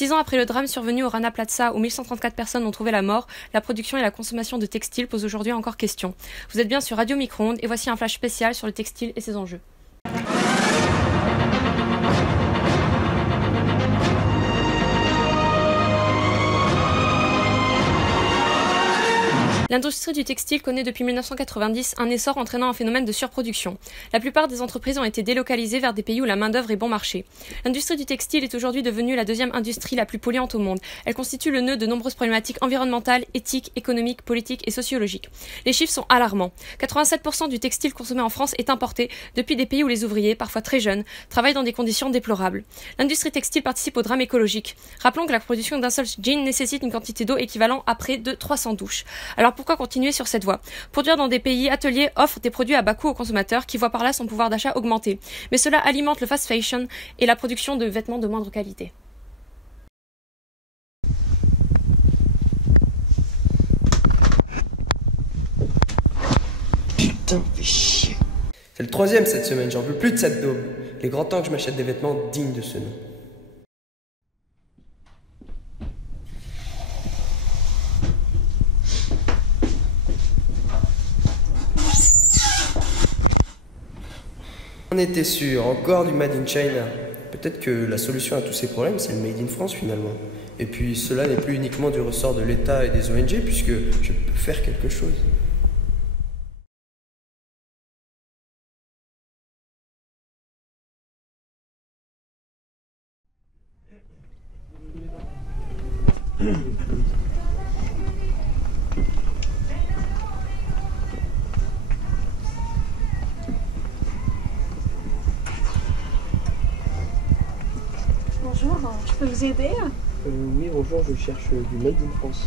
6 ans après le drame survenu au Rana Plaza où 1134 personnes ont trouvé la mort, la production et la consommation de textiles posent aujourd'hui encore question. Vous êtes bien sur Radio Micro-ondes et voici un flash spécial sur le textile et ses enjeux. L'industrie du textile connaît depuis 1990 un essor entraînant un phénomène de surproduction. La plupart des entreprises ont été délocalisées vers des pays où la main-d'œuvre est bon marché. L'industrie du textile est aujourd'hui devenue la deuxième industrie la plus polluante au monde. Elle constitue le nœud de nombreuses problématiques environnementales, éthiques, économiques, politiques et sociologiques. Les chiffres sont alarmants. 87% du textile consommé en France est importé depuis des pays où les ouvriers, parfois très jeunes, travaillent dans des conditions déplorables. L'industrie textile participe au drame écologique. Rappelons que la production d'un seul jean nécessite une quantité d'eau équivalent à près de 300 douches. Alors pourquoi continuer sur cette voie? Produire dans des pays ateliers offre des produits à bas coût aux consommateurs qui voient par là son pouvoir d'achat augmenter. Mais cela alimente le fast fashion et la production de vêtements de moindre qualité. Putain, fais chier. C'est le troisième cette semaine, j'en peux plus de cette daube. Il est grand temps que je m'achète des vêtements dignes de ce nom. On était sûr, encore du Made in China. Peut-être que la solution à tous ces problèmes, c'est le Made in France finalement. Et puis cela n'est plus uniquement du ressort de l'État et des ONG, puisque je peux faire quelque chose. Bonjour, je peux vous aider? Oui, bonjour, je cherche du Made in France.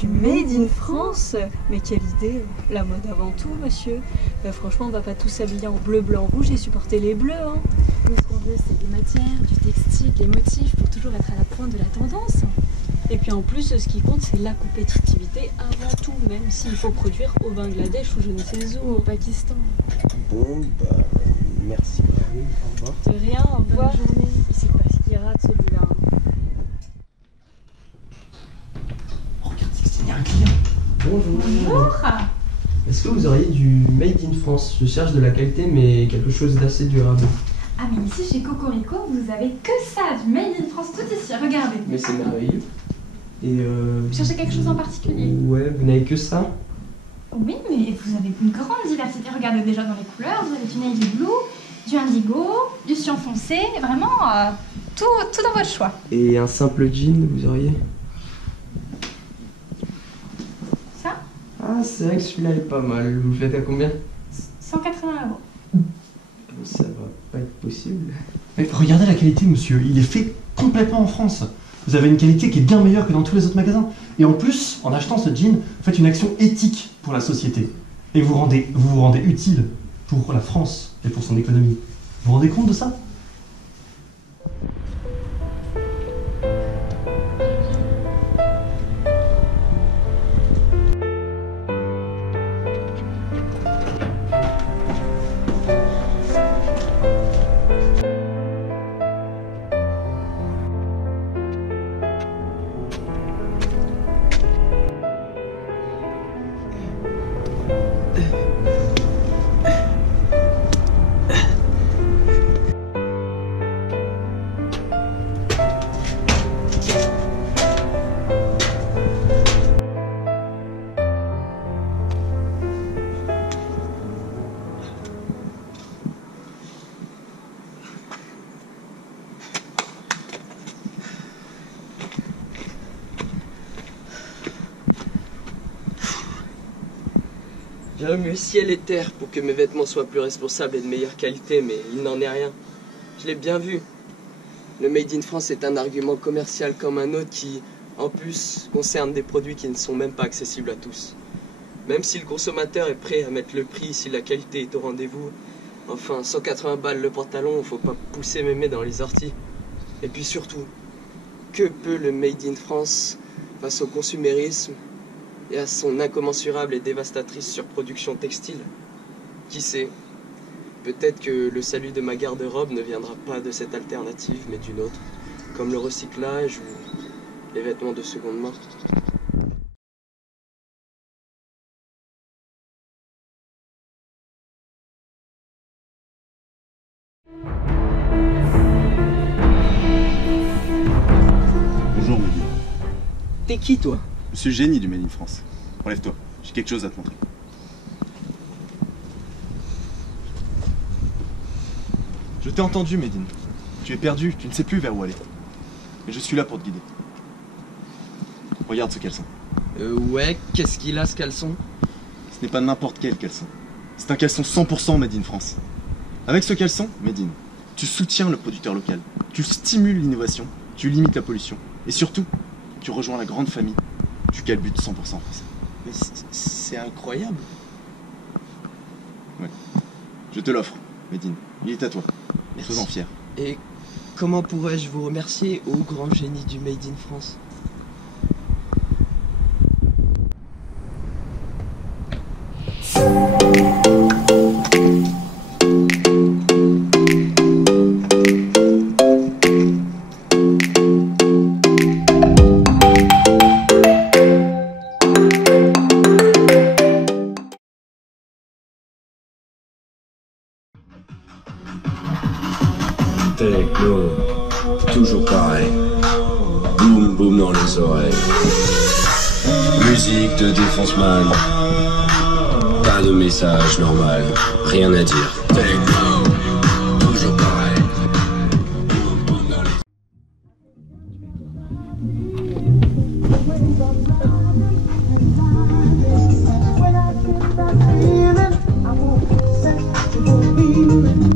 Du Made in France? Mais quelle idée! La mode avant tout, monsieur. Franchement, on va pas tous s'habiller en bleu, blanc, rouge et supporter les bleus, hein. Nous, ce qu'on veut, c'est des matières, du textile, des motifs pour toujours être à la pointe de la tendance. Et puis en plus, ce qui compte, c'est la compétitivité avant tout, même s'il faut produire au Bangladesh ou je ne sais où. Ou au Pakistan. Bon, bah, merci. Au revoir. De rien, au revoir. Bonne journée. C'est pas ce qu'il rate celui-là. Regarde, il y a un client. Bonjour. Est-ce que vous auriez du Made in France? Je cherche de la qualité, mais quelque chose d'assez durable. Ah mais ici chez Cocorico, vous avez que ça, du Made in France tout ici, regardez. Mais c'est merveilleux. Et Vous cherchez quelque chose en particulier? ouais, vous n'avez que ça? Oui, mais vous avez une grande diversité. Regardez déjà dans les couleurs, vous avez du navy blue, du indigo, du cyan foncé, vraiment tout dans votre choix. Et un simple jean, vous auriez? Ça? Ah, c'est vrai que celui-là est pas mal. Vous le faites à combien? 180 €. Ça va pas être possible. Mais regardez la qualité, monsieur. Il est fait complètement en France. Vous avez une qualité qui est bien meilleure que dans tous les autres magasins. Et en plus, en achetant ce jean, vous faites une action éthique pour la société. Et vous vous rendez utile pour la France et pour son économie. Vous vous rendez compte de ça? J'ai remué ciel et terre pour que mes vêtements soient plus responsables et de meilleure qualité, mais il n'en est rien. Je l'ai bien vu. Le Made in France est un argument commercial comme un autre qui, en plus, concerne des produits qui ne sont même pas accessibles à tous. Même si le consommateur est prêt à mettre le prix si la qualité est au rendez-vous, enfin, 180 balles le pantalon, faut pas pousser mémé dans les orties. Et puis surtout, que peut le Made in France face au consumérisme et à son incommensurable et dévastatrice surproduction textile? Qui sait? Peut-être que le salut de ma garde-robe ne viendra pas de cette alternative, mais d'une autre. comme le recyclage ou les vêtements de seconde main. Bonjour, Mehdi. T'es qui, toi? Je suis le génie du Made in France. Relève-toi, j'ai quelque chose à te montrer. Je t'ai entendu, Médine. Tu es perdu, tu ne sais plus vers où aller. Mais je suis là pour te guider. Regarde ce caleçon. Ouais, qu'est-ce qu'il a, ce caleçon? Ce n'est pas n'importe quel caleçon. C'est un caleçon 100% Made in France. Avec ce caleçon, Médine, tu soutiens le producteur local, tu stimules l'innovation, tu limites la pollution. Et surtout, tu rejoins la grande famille du calbut 100% français. Mais c'est incroyable. Ouais. Je te l'offre, Médine. Il est à toi. Merci. Sois-en fier. Et comment pourrais-je vous remercier, ô grand génie du Made in France? Techno, toujours pareil. Boum boum dans les oreilles. Musique de défonce-man. Pas de message normal, rien à dire. Techno, toujours pareil. Boum boum dans les When I get back in, I won't set you for feeling.